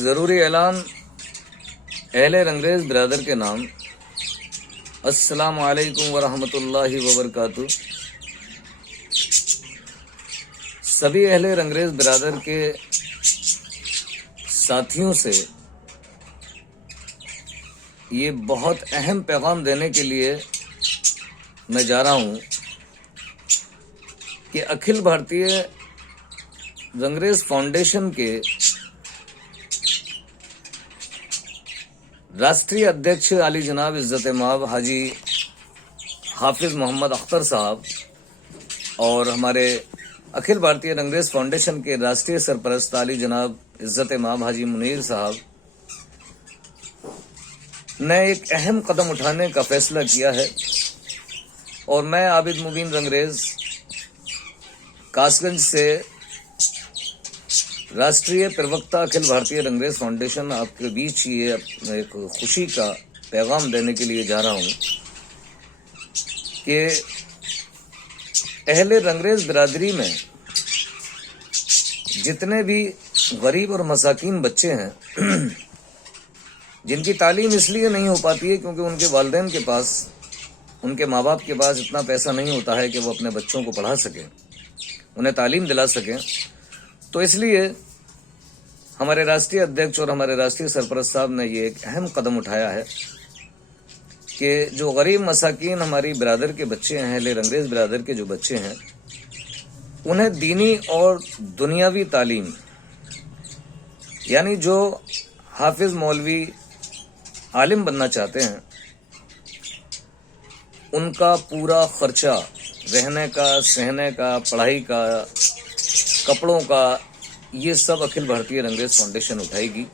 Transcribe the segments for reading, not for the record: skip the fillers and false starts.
ضروری اعلان اہل رنگریز برادر کے نام۔ السلام علیکم ورحمۃ اللہ وبرکاتہ۔ سبھی اہل رنگریز برادر کے ساتھیوں سے یہ بہت اہم پیغام دینے کے لیے میں جا رہا ہوں کہ اکھل بھارتیہ رنگریز فاؤنڈیشن کے راشٹریہ ادھیکش علی جناب عزت مآب حاجی حافظ محمد اختر صاحب اور ہمارے اکھل بھارتیہ رنگریز فاؤنڈیشن کے راشٹریہ سرپرست علی جناب عزت مآب حاجی منیر صاحب نے ایک اہم قدم اٹھانے کا فیصلہ کیا ہے، اور میں عابد مبین رنگریز کاسگنج سے راشٹریہ پروکتا اکھل بھارتیہ رنگریز فاؤنڈیشن آپ کے بیچ یہ ایک خوشی کا پیغام دینے کے لیے جا رہا ہوں کہ اہل رنگریز برادری میں جتنے بھی غریب اور مساکین بچے ہیں جن کی تعلیم اس لیے نہیں ہو پاتی ہے کیونکہ ان کے والدین کے پاس، ان کے ماں باپ کے پاس اتنا پیسہ نہیں ہوتا ہے کہ وہ اپنے بچوں کو پڑھا سکیں، انہیں تعلیم دلا سکیں، تو اس لیے ہمارے راشٹریہ ادھیکش اور ہمارے راشٹریہ سرپرست صاحب نے یہ ایک اہم قدم اٹھایا ہے کہ جو غریب مساکین ہماری برادر کے بچے ہیں، اہل رنگریز برادر کے جو بچے ہیں، انہیں دینی اور دنیاوی تعلیم، یعنی جو حافظ مولوی عالم بننا چاہتے ہیں، ان کا پورا خرچہ، رہنے کا، سہنے کا، پڑھائی کا، کپڑوں کا، یہ سب اکھل بھارتیہ رنگریز فاؤنڈیشن اٹھائے گی۔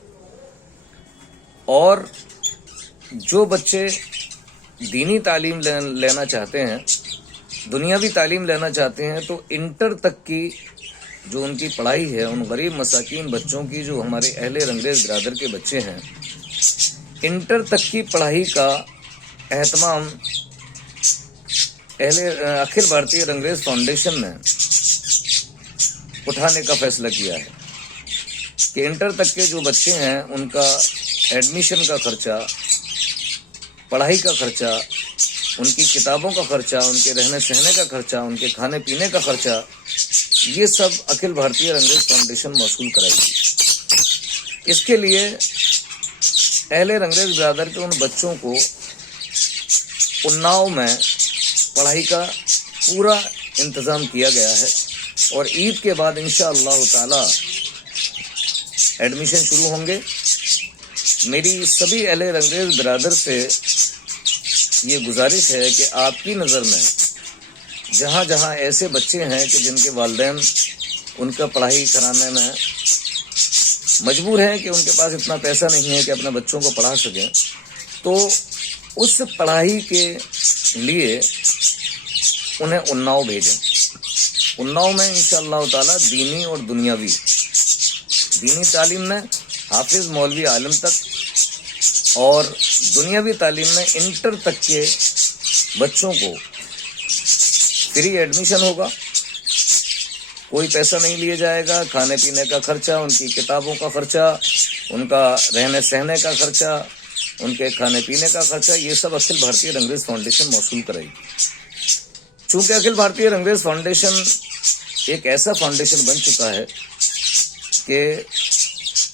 اور جو بچے دینی تعلیم لینا چاہتے ہیں، دنیاوی تعلیم لینا چاہتے ہیں، تو انٹر تک کی جو ان کی پڑھائی ہے، ان غریب مساکین بچوں کی، جو ہمارے اہل رنگریز برادر کے بچے ہیں، انٹر تک کی پڑھائی کا اہتمام اکھل بھارتیہ رنگریز فاؤنڈیشن نے اٹھانے کا فیصلہ کیا ہے کہ انٹر تک کے جو بچے ہیں ان کا ایڈمیشن کا خرچہ، پڑھائی کا خرچہ، ان کی کتابوں کا خرچہ، ان کے رہنے سہنے کا خرچہ، ان کے کھانے پینے کا خرچہ، یہ سب اکھل بھارتیہ رنگریز فاؤنڈیشن موصول کرائے گی۔ اس کے لیے اہل رنگریز برادر کے ان بچوں کو اناؤ میں پڑھائی کا پورا انتظام کیا گیا ہے، اور عید کے بعد انشاءاللہ تعالی ایڈمیشن شروع ہوں گے۔ میری سبھی اہل رنگریز برادر سے یہ گزارش ہے کہ آپ کی نظر میں جہاں جہاں ایسے بچے ہیں کہ جن کے والدین ان کا پڑھائی کرانے میں مجبور ہیں کہ ان کے پاس اتنا پیسہ نہیں ہے کہ اپنے بچوں کو پڑھا سکیں، تو اس پڑھائی کے لیے انہیں اناؤ بھیجیں۔ اناؤ میں انشاءاللہ تعالی دینی اور دنیاوی، دینی تعلیم میں حافظ مولوی عالم تک، اور دنیاوی تعلیم میں انٹر تک کے بچوں کو فری ایڈمیشن ہوگا، کوئی پیسہ نہیں لیا جائے گا، کھانے پینے کا خرچہ، ان کی کتابوں کا خرچہ، ان کا رہنے سہنے کا خرچہ، ان کے کھانے پینے کا خرچہ، یہ سب اکھل بھارتیہ رنگریز فاؤنڈیشن موصول کرے گی۔ چونکہ اکھل بھارتیہ رنگریز فاؤنڈیشن ایک ایسا فاؤنڈیشن بن چکا ہے کہ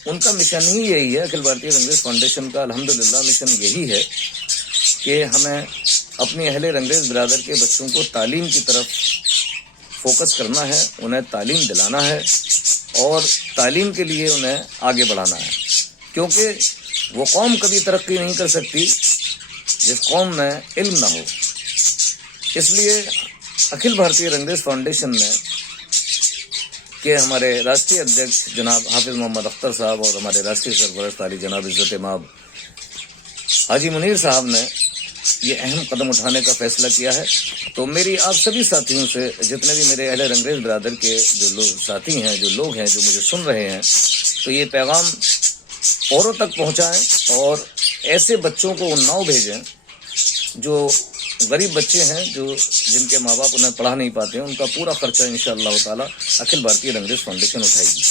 ان کا مشن ہی یہی ہے، اکھل بھارتیہ رنگریز فاؤنڈیشن کا الحمدللہ مشن یہی ہے کہ ہمیں اپنی اہل رنگریز برادر کے بچوں کو تعلیم کی طرف فوکس کرنا ہے، انہیں تعلیم دلانا ہے، اور تعلیم کے لیے انہیں آگے بڑھانا ہے، کیونکہ وہ قوم کبھی ترقی نہیں کر سکتی جس قوم میں علم نہ ہو۔ اس لیے اکھل بھارتیہ رنگریز فاؤنڈیشن نے کہ ہمارے راشٹریہ ادھیکش جناب حافظ محمد اختر صاحب اور ہمارے راشٹریہ سرپرست علی جناب عزت مآب حاجی منیر صاحب نے یہ اہم قدم اٹھانے کا فیصلہ کیا ہے۔ تو میری آپ سبھی ساتھیوں سے، جتنے بھی میرے اہل رنگریز برادر کے جو ساتھی ہیں، جو لوگ ہیں، جو مجھے سن رہے ہیں، تو یہ پیغام اوروں تک پہنچائیں، اور ایسے بچوں کو اناؤ بھیجیں جو غریب بچے ہیں، جن کے ماں باپ انہیں پڑھا نہیں پاتے ہیں، ان کا پورا خرچہ انشاءاللہ تعالی اکھل بھارتیہ رنگریز فاؤنڈیشن اٹھائے گی۔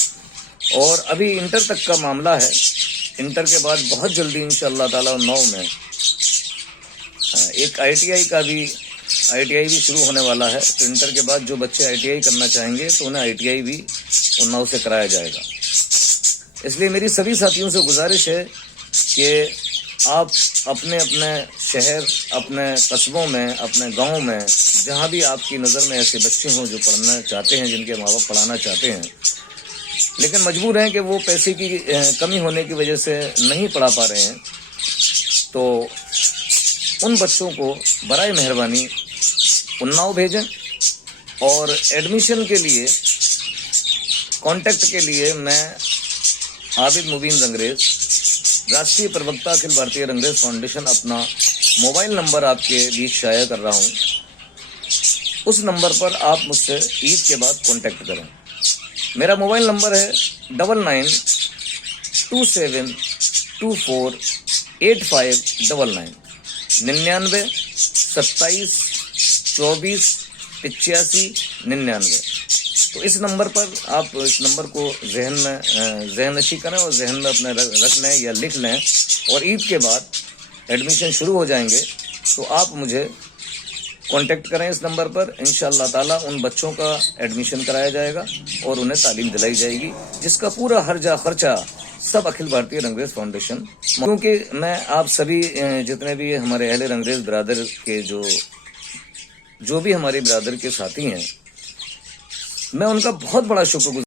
اور ابھی انٹر تک کا معاملہ ہے. انٹر کے بعد بہت جلدی انشاءاللہ تعالی 9 میں ایک آئی ٹی آئی بھی شروع ہونے والا ہے. تو انٹر کے بعد جو بچے آئی ٹی آئی کرنا چاہیں گے تو انہیں آئی ٹی آئی بھی 9 سے کرایا جائے گا. اس لیے میری سبھی ساتھیوں سے گزارش ہے کہ آپ اپنے شہر، اپنے قصبوں میں، اپنے گاؤں میں جہاں بھی آپ کی نظر میں ایسے بچے ہوں جو پڑھنا چاہتے ہیں، جن کے ماں باپ پڑھانا چاہتے ہیں لیکن مجبور ہیں کہ وہ پیسے کی کمی ہونے کی وجہ سے نہیں پڑھا پا رہے ہیں، تو ان بچوں کو برائے مہربانی اناؤ بھیجیں. اور ایڈمیشن کے لیے کانٹیکٹ کے لیے میں عابد مبین رنگریز، راشٹریہ پروکتا اکھل بھارتیہ رنگریز فاؤنڈیشن، اپنا موبائل نمبر آپ کے بیچ شائع کر رہا ہوں. اس نمبر پر آپ مجھ سے عید کے بعد کانٹیکٹ کریں. میرا موبائل نمبر ہے 9927248599 9927248599. تو اس نمبر پر آپ اس نمبر کو ذہن نشی کریں اور ذہن میں اپنے رکھ لیں یا لکھ لیں. اور عید کے بعد ایڈمیشن شروع ہو جائیں گے تو آپ مجھے کانٹیکٹ کریں اس نمبر پر. انشاءاللہ تعالیٰ ان بچوں کا ایڈمیشن کرایا جائے گا اور انہیں تعلیم دلائی جائے گی، جس کا پورا ہرجہ خرچہ سب اکھل بھارتیہ رنگریز فاؤنڈیشن. کیونکہ میں آپ سبھی جتنے بھی ہمارے اہل رنگریز برادر کے جو بھی ہماری برادر کے ساتھی ہیں، میں ان کا بہت بڑا شکر گزار